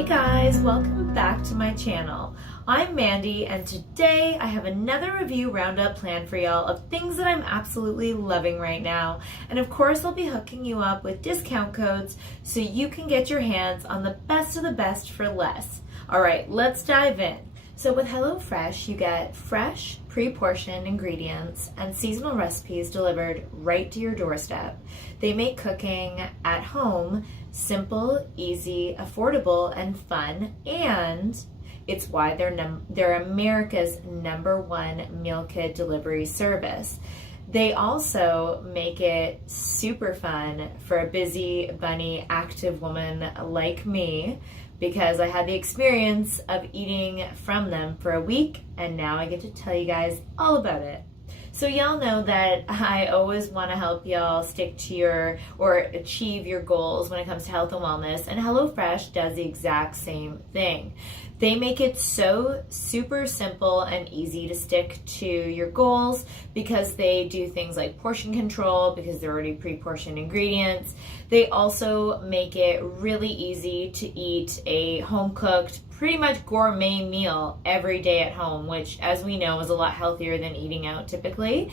Hey guys, welcome back to my channel. I'm Mandy, and today I have another review roundup planned for y'all of things that I'm absolutely loving right now. And of course, I'll be hooking you up with discount codes so you can get your hands on the best of the best for less. All right, let's dive in. So with HelloFresh, you get fresh, pre-portioned ingredients and seasonal recipes delivered right to your doorstep. They make cooking at home simple, easy, affordable, and fun, and it's why they're America's #1 meal kit delivery service. They also make it super fun for a busy, bunny, active woman like me, because I had the experience of eating from them for a week, and now I get to tell you guys all about it. So y'all know that I always want to help y'all stick to or achieve your goals when it comes to health and wellness, and HelloFresh does the exact same thing. They make it so super simple and easy to stick to your goals because they do things like portion control because they're already pre-portioned ingredients. They also make it really easy to eat a home-cooked, pretty much gourmet meal every day at home, which, as we know, is a lot healthier than eating out typically.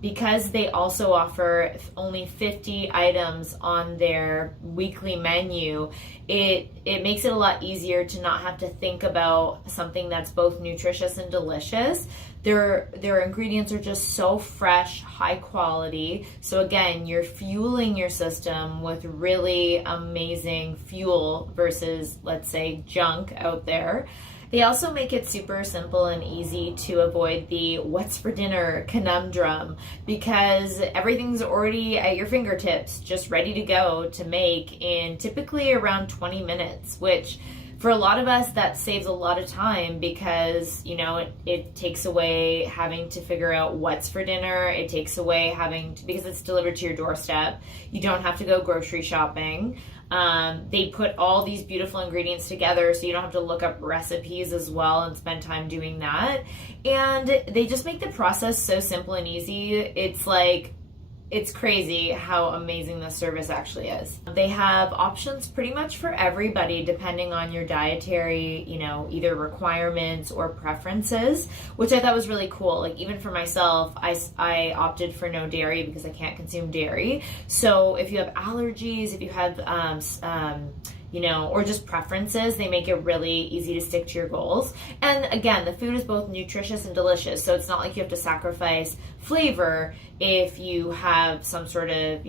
Because they also offer only 50 items on their weekly menu, it makes it a lot easier to not have to think about something that's both nutritious and delicious. Their ingredients are just so fresh, high quality. So again, you're fueling your system with really amazing fuel versus, let's say, junk out there. They also make it super simple and easy to avoid the what's for dinner conundrum, because everything's already at your fingertips, just ready to go to make in typically around 20 minutes, which for a lot of us, that saves a lot of time because, you know, it takes away having to figure out what's for dinner. It takes away because it's delivered to your doorstep, you don't have to go grocery shopping. They put all these beautiful ingredients together so you don't have to look up recipes as well and spend time doing that. And they just make the process so simple and easy. It's crazy how amazing this service actually is. They have options pretty much for everybody depending on your dietary, either requirements or preferences, which I thought was really cool. Like, even for myself, I opted for no dairy because I can't consume dairy. So if you have allergies, if you have or just preferences, they make it really easy to stick to your goals. And again, the food is both nutritious and delicious, so it's not like you have to sacrifice flavor if you have some sort of,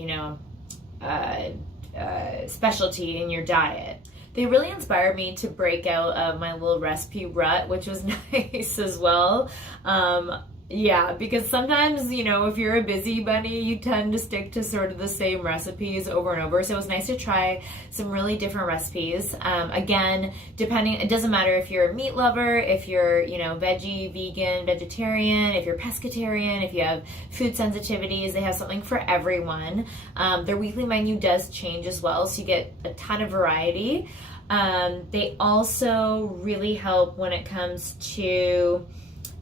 specialty in your diet. They really inspired me to break out of my little recipe rut, which was nice as well. Yeah, because sometimes, if you're a busy bunny, you tend to stick to sort of the same recipes over and over. So it was nice to try some really different recipes. Again, it doesn't matter if you're a meat lover, if you're, veggie, vegan, vegetarian, if you're pescatarian, if you have food sensitivities, they have something for everyone. Their weekly menu does change as well, so you get a ton of variety. They also really help when it comes to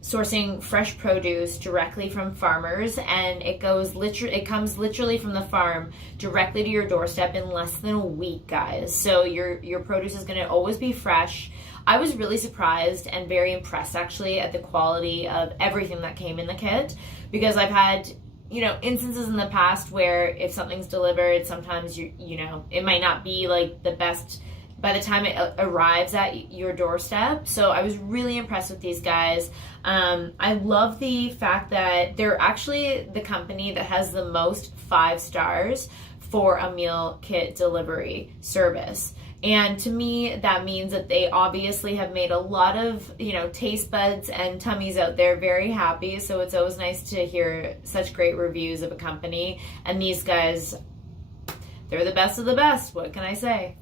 sourcing fresh produce directly from farmers, and it comes literally from the farm directly to your doorstep in less than a week, guys. So your produce is going to always be fresh. I was really surprised and very impressed actually at the quality of everything that came in the kit, because I've had instances in the past where if something's delivered, sometimes it might not be like the best by the time it arrives at your doorstep. So I was really impressed with these guys. I love the fact that they're actually the company that has the most 5 stars for a meal kit delivery service. And to me, that means that they obviously have made a lot of, taste buds and tummies out there very happy. So it's always nice to hear such great reviews of a company. And these guys, they're the best of the best. What can I say?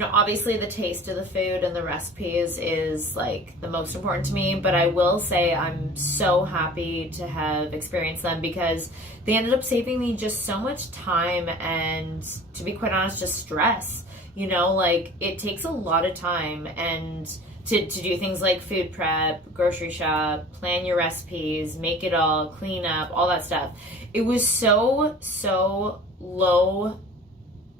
Obviously the taste of the food and the recipes is like the most important to me, but I will say I'm so happy to have experienced them because they ended up saving me just so much time and, to be quite honest, just stress. It takes a lot of time and to do things like food prep, grocery shop, plan your recipes, make it all, clean up, all that stuff. It was so low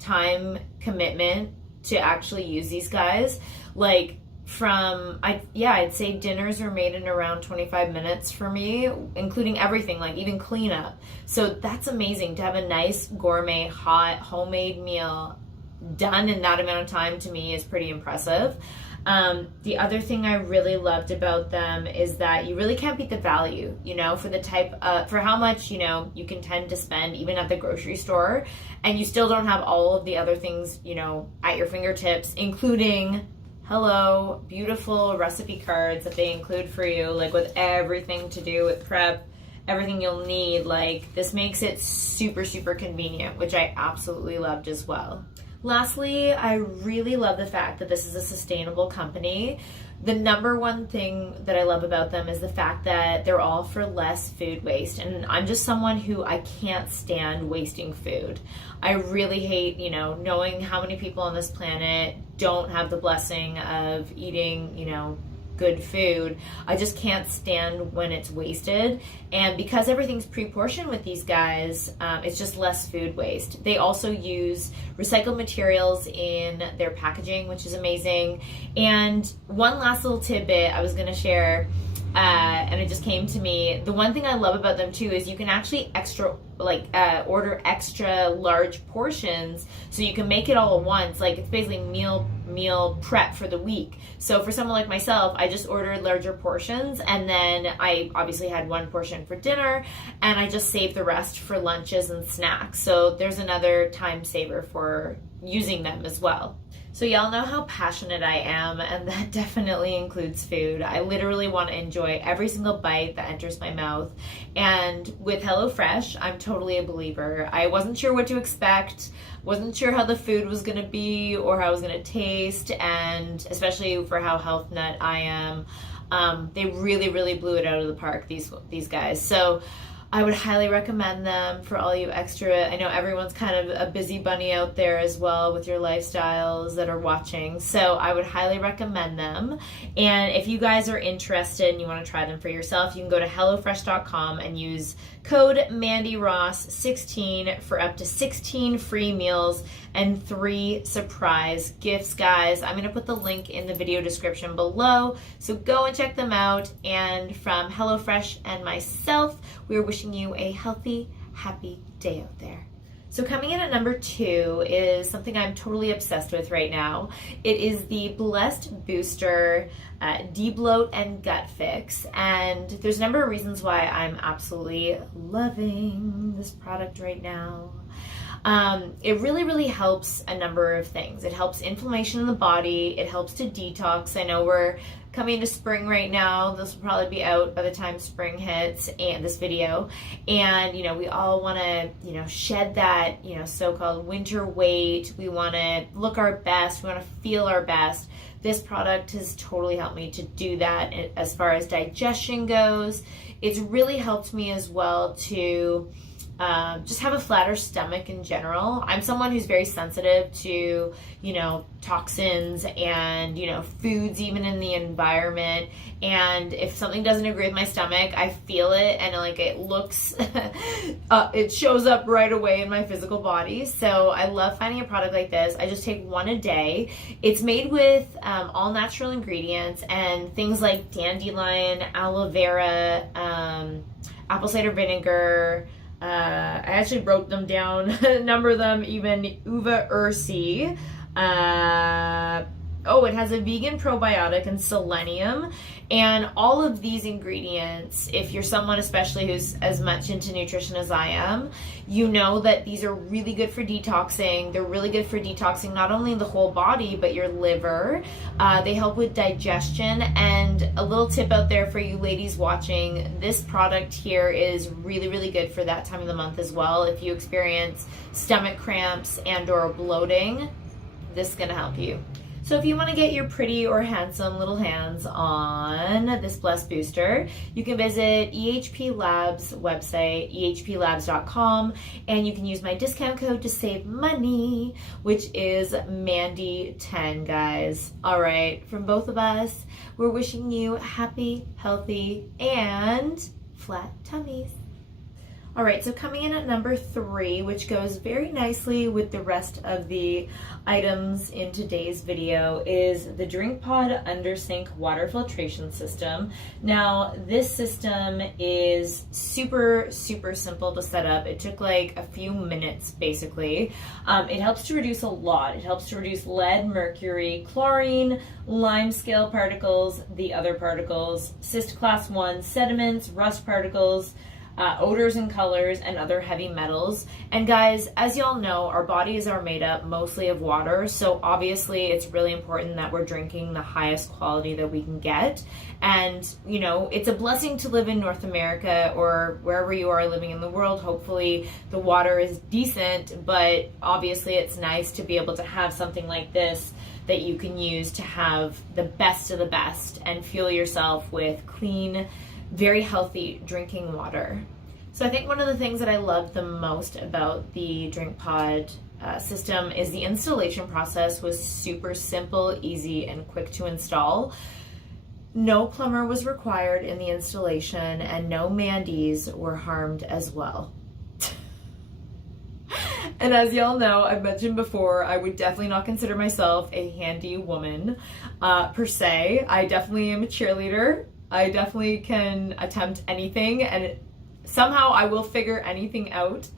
time commitment to actually use these guys. Like I'd say dinners are made in around 25 minutes for me, including everything, like even cleanup. So that's amazing to have a nice gourmet, hot, homemade meal done in that amount of time. To me is pretty impressive. The other thing I really loved about them is that you really can't beat the value, for the for how much, you can tend to spend even at the grocery store, and you still don't have all of the other things, at your fingertips, including beautiful recipe cards that they include for you, like with everything to do with prep, everything you'll need. Like, this makes it super, super convenient, which I absolutely loved as well. Lastly, I really love the fact that this is a sustainable company. The number one thing that I love about them is the fact that they're all for less food waste. And I'm just someone who I can't stand wasting food. I really hate, knowing how many people on this planet don't have the blessing of eating, good food. I just can't stand when it's wasted. And because everything's pre-portioned with these guys, it's just less food waste. They also use recycled materials in their packaging, which is amazing. And one last little tidbit I was going to share, and it just came to me. The one thing I love about them too is you can actually order extra large portions, so you can make it all at once. Like, it's basically meal prep for the week. So for someone like myself, I just ordered larger portions, and then I obviously had one portion for dinner, and I just saved the rest for lunches and snacks. So there's another time saver for using them as well. So y'all know how passionate I am, and that definitely includes food. I literally want to enjoy every single bite that enters my mouth. And with HelloFresh, I'm totally a believer. I wasn't sure what to expect, wasn't sure how the food was going to be or how it was going to taste, and especially for how health nut I am, they really, really blew it out of the park, these guys. So I would highly recommend them for all you extra. I know everyone's kind of a busy bunny out there as well with your lifestyles that are watching. So I would highly recommend them. And if you guys are interested and you want to try them for yourself, you can go to HelloFresh.com and use code MandyRoss16 for up to 16 free meals and 3 surprise gifts, guys. I'm going to put the link in the video description below, so go and check them out. And from HelloFresh and myself, we're wishing you a healthy, happy day out there. So coming in at number 2 is something I'm totally obsessed with right now. It is the Blessed Booster De-Bloat and Gut Fix. And there's a number of reasons why I'm absolutely loving this product right now. It really, really helps a number of things. It helps inflammation in the body. It helps to detox. I know we're coming into spring right now. This will probably be out by the time spring hits, and this video. And, we all want to, shed that, so-called winter weight. We want to look our best. We want to feel our best. This product has totally helped me to do that as far as digestion goes. It's really helped me as well to just have a flatter stomach in general. I'm someone who's very sensitive to, toxins and, foods even in the environment. And if something doesn't agree with my stomach, I feel it, and it looks, it shows up right away in my physical body. So I love finding a product like this. I just take one a day. It's made with all natural ingredients and things like dandelion, aloe vera, apple cider vinegar. I actually wrote them down, number them even, uva ursi. It has a vegan probiotic and selenium. And all of these ingredients, if you're someone especially who's as much into nutrition as I am, you know that these are really good for detoxing. They're really good for detoxing not only the whole body, but your liver. They help with digestion. And a little tip out there for you ladies watching, this product here is really, really good for that time of the month as well. If you experience stomach cramps and or bloating, this is going to help you. So if you want to get your pretty or handsome little hands on this Blessed Booster, you can visit EHP Labs website, ehplabs.com, and you can use my discount code to save money, which is Mandy10, guys. All right, from both of us, we're wishing you happy, healthy, and flat tummies. All right, so coming in at number 3, which goes very nicely with the rest of the items in today's video, is the Drink Pod Under Sink Water Filtration System. Now, this system is super simple to set up. It took like a few minutes, basically. It helps to reduce a lot. It helps to reduce lead, mercury, chlorine, lime scale particles, the other particles, cyst class 1, sediments, rust particles, odors and colors, and other heavy metals. And guys, as y'all know, our bodies are made up mostly of water, so obviously it's really important that we're drinking the highest quality that we can get. And you know, it's a blessing to live in North America or wherever you are living in the world. Hopefully the water is decent, but obviously it's nice to be able to have something like this that you can use to have the best of the best and fuel yourself with clean, very healthy drinking water. So I think one of the things that I love the most about the Drink Pod system is the installation process was super simple, easy, and quick to install. No plumber was required in the installation, and no Mandys were harmed as well. And as y'all know, I've mentioned before, I would definitely not consider myself a handy woman per se. I definitely am a cheerleader. I definitely can attempt anything, and somehow I will figure anything out,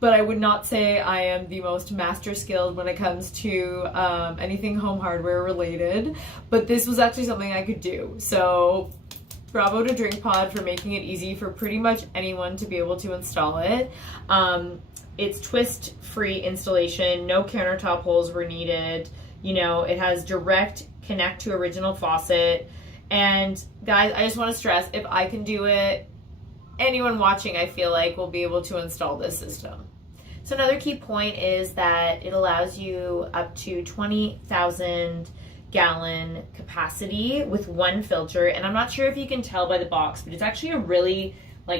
but I would not say I am the most master skilled when it comes to anything home hardware related, but this was actually something I could do. So bravo to Drink Pod for making it easy for pretty much anyone to be able to install it. It's twist-free installation, no countertop holes were needed. You know, it has direct connect to original faucet. And guys, I just want to stress, if I can do it, anyone watching, I feel like, will be able to install this system. So another key point is that it allows you up to 20,000 gallon capacity with one filter. And I'm not sure if you can tell by the box, but it's actually a really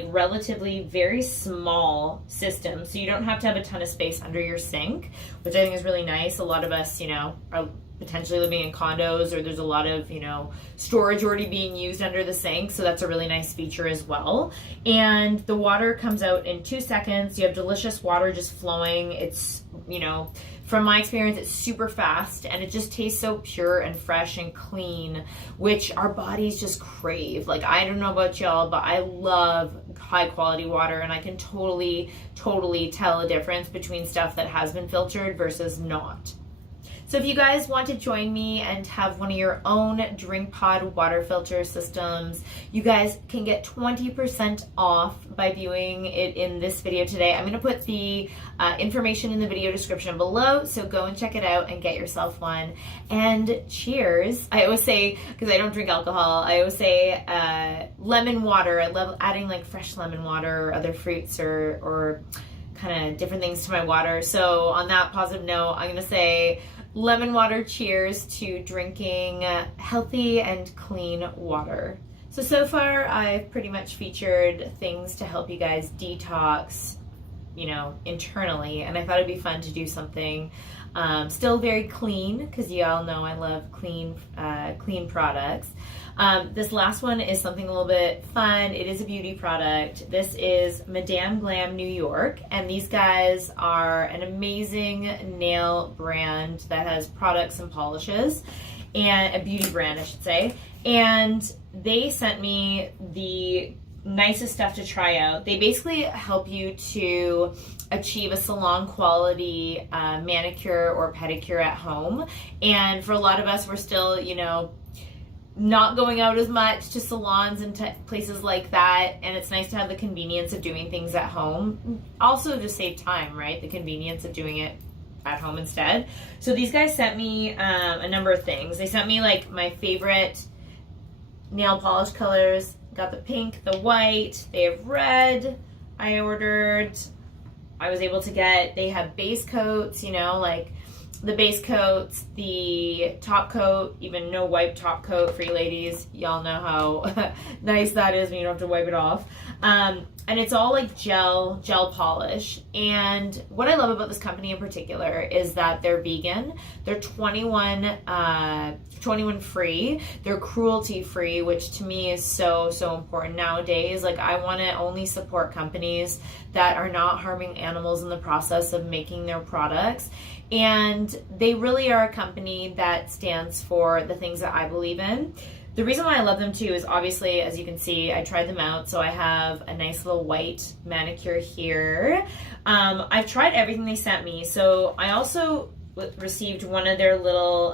relatively very small system. So you don't have to have a ton of space under your sink, which I think is really nice. A lot of us, you know, are potentially living in condos, or there's a lot of, you know, storage already being used under the sink. So that's a really nice feature as well. And the water comes out in 2 seconds. You have delicious water just flowing. It's, you know, from my experience, it's super fast, and it just tastes so pure and fresh and clean, which our bodies just crave. Like, I don't know about y'all, but I love high quality water, and I can totally tell a difference between stuff that has been filtered versus not. So if you guys want to join me and have one of your own Drink Pod water filter systems, you guys can get 20% off by viewing it in this video today. I'm going to put the information in the video description below, so go and check it out and get yourself one. And cheers. I always say, because I don't drink alcohol, I always say lemon water. I love adding like fresh lemon water or other fruits or kind of different things to my water. So on that positive note, I'm going to say lemon water, cheers to drinking healthy and clean water. So far I've pretty much featured things to help you guys detox, you know, internally, and I thought it'd be fun to do something still very clean, because you all know I love clean products. This last one is something a little bit fun. It is a beauty product. This is Madame Glam New York, and these guys are an amazing nail brand that has products and polishes, and a beauty brand, I should say. And they sent me the nicest stuff to try out. They basically help you to achieve a salon quality manicure or pedicure at home. And for a lot of us, we're still, you know, not going out as much to salons and places like that, and it's nice to have the convenience of doing things at home. Also to save time, right? The convenience of doing it at home instead. So these guys sent me a number of things. They sent me like my favorite nail polish colors. Got the pink, the white, they have red. I ordered, I was able to get, they have base coats, you know, like the base coats, the top coat, even no wipe top coat for you ladies. Y'all know how nice that is when you don't have to wipe it off. and it's all like gel polish. And what I love about this company in particular is that they're vegan, they're 21 free, they're cruelty free, which to me is so important nowadays. Like, I want to only support companies that are not harming animals in the process of making their products. And they really are a company that stands for the things that I believe in. The reason why I love them too is obviously, as you can see, I tried them out. So I have a nice little white manicure here. I've tried everything they sent me. So I also received one of their little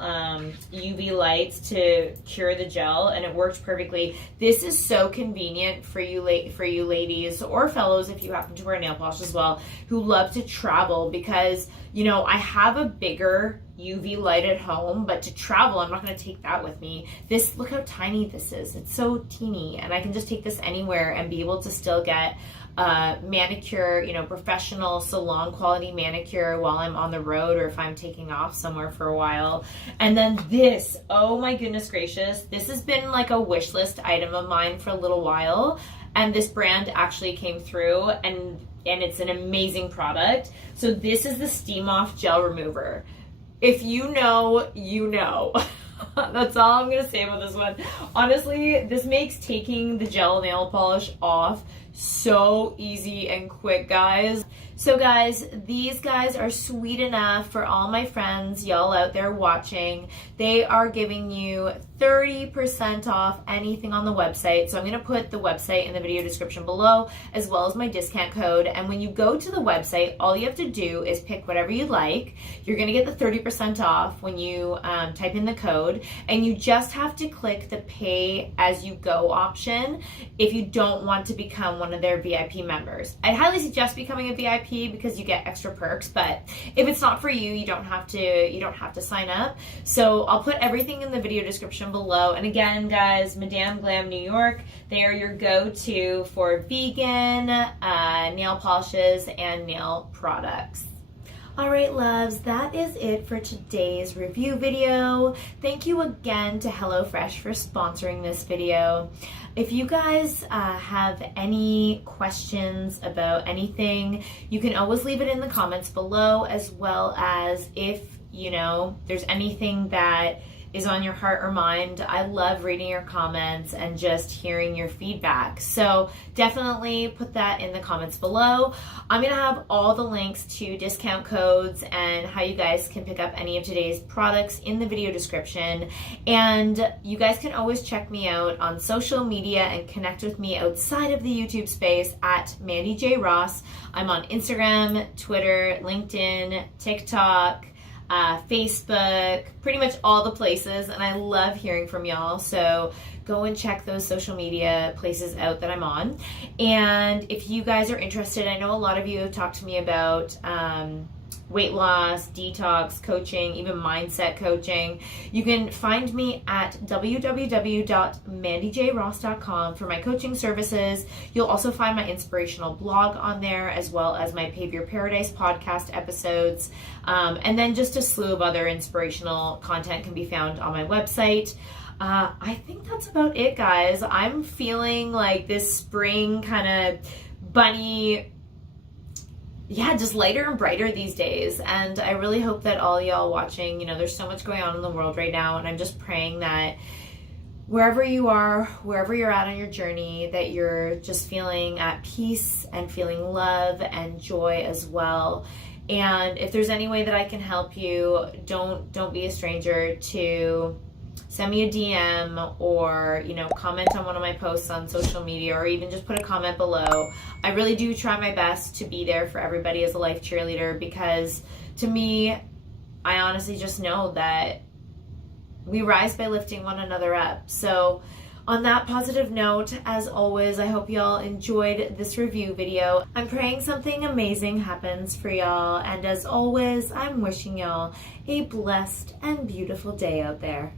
UV lights to cure the gel, and it worked perfectly. This is so convenient for you ladies or fellows, if you happen to wear nail polish as well, who love to travel, because, you know, I have a bigger UV light at home, but to travel, I'm not going to take that with me. This, look how tiny this is. It's so teeny, and I can just take this anywhere and be able to still get manicure, you know, professional salon quality manicure while I'm on the road, or if I'm taking off somewhere for a while. And then this, oh my goodness gracious, this has been like a wish list item of mine for a little while, and this brand actually came through, and it's an amazing product. So this is the Steam Off Gel Remover. If you know, you know. That's all I'm gonna say about this one. Honestly, this makes taking the gel nail polish off so easy and quick, guys. So guys, these guys are sweet enough for all my friends, y'all out there watching. They are giving you 30% off anything on the website. So I'm going to put the website in the video description below, as well as my discount code. And when you go to the website, all you have to do is pick whatever you like. You're going to get the 30% off when you type in the code, and you just have to click the pay as you go option if you don't want to become one of their VIP members. I highly suggest becoming a VIP because you get extra perks, but if it's not for you, you don't have to sign up. So I'll put everything in the video description below. And again, guys, Madame Glam New York, they are your go-to for vegan nail polishes and nail products. All right, loves, that is it for today's review video. Thank you again to HelloFresh for sponsoring this video. If you guys have any questions about anything, you can always leave it in the comments below, as well as if, you know, there's anything that is on your heart or mind. I love reading your comments and just hearing your feedback. So definitely put that in the comments below. I'm gonna have all the links to discount codes and how you guys can pick up any of today's products in the video description. And you guys can always check me out on social media and connect with me outside of the YouTube space at Mandy J. Ross. I'm on Instagram, Twitter, LinkedIn, TikTok, Facebook, pretty much all the places, and I love hearing from y'all. So go and check those social media places out that I'm on. And if you guys are interested, I know a lot of you have talked to me about weight loss, detox coaching, even mindset coaching. You can find me at www.mandyjross.com for my coaching services. You'll also find my inspirational blog on there, as well as my Pave Your Paradise podcast episodes. And then just a slew of other inspirational content can be found on my website. I think that's about it, guys. I'm feeling like this spring kind of bunny, yeah, just lighter and brighter these days. And I really hope that all y'all watching, you know, there's so much going on in the world right now, and I'm just praying that wherever you are, wherever you're at on your journey, that you're just feeling at peace and feeling love and joy as well. And if there's any way that I can help you, don't be a stranger to send me a DM, or, you know, comment on one of my posts on social media, or even just put a comment below. I really do try my best to be there for everybody as a life cheerleader, because to me, I honestly just know that we rise by lifting one another up. So on that positive note, as always, I hope y'all enjoyed this review video. I'm praying something amazing happens for y'all, and as always, I'm wishing y'all a blessed and beautiful day out there.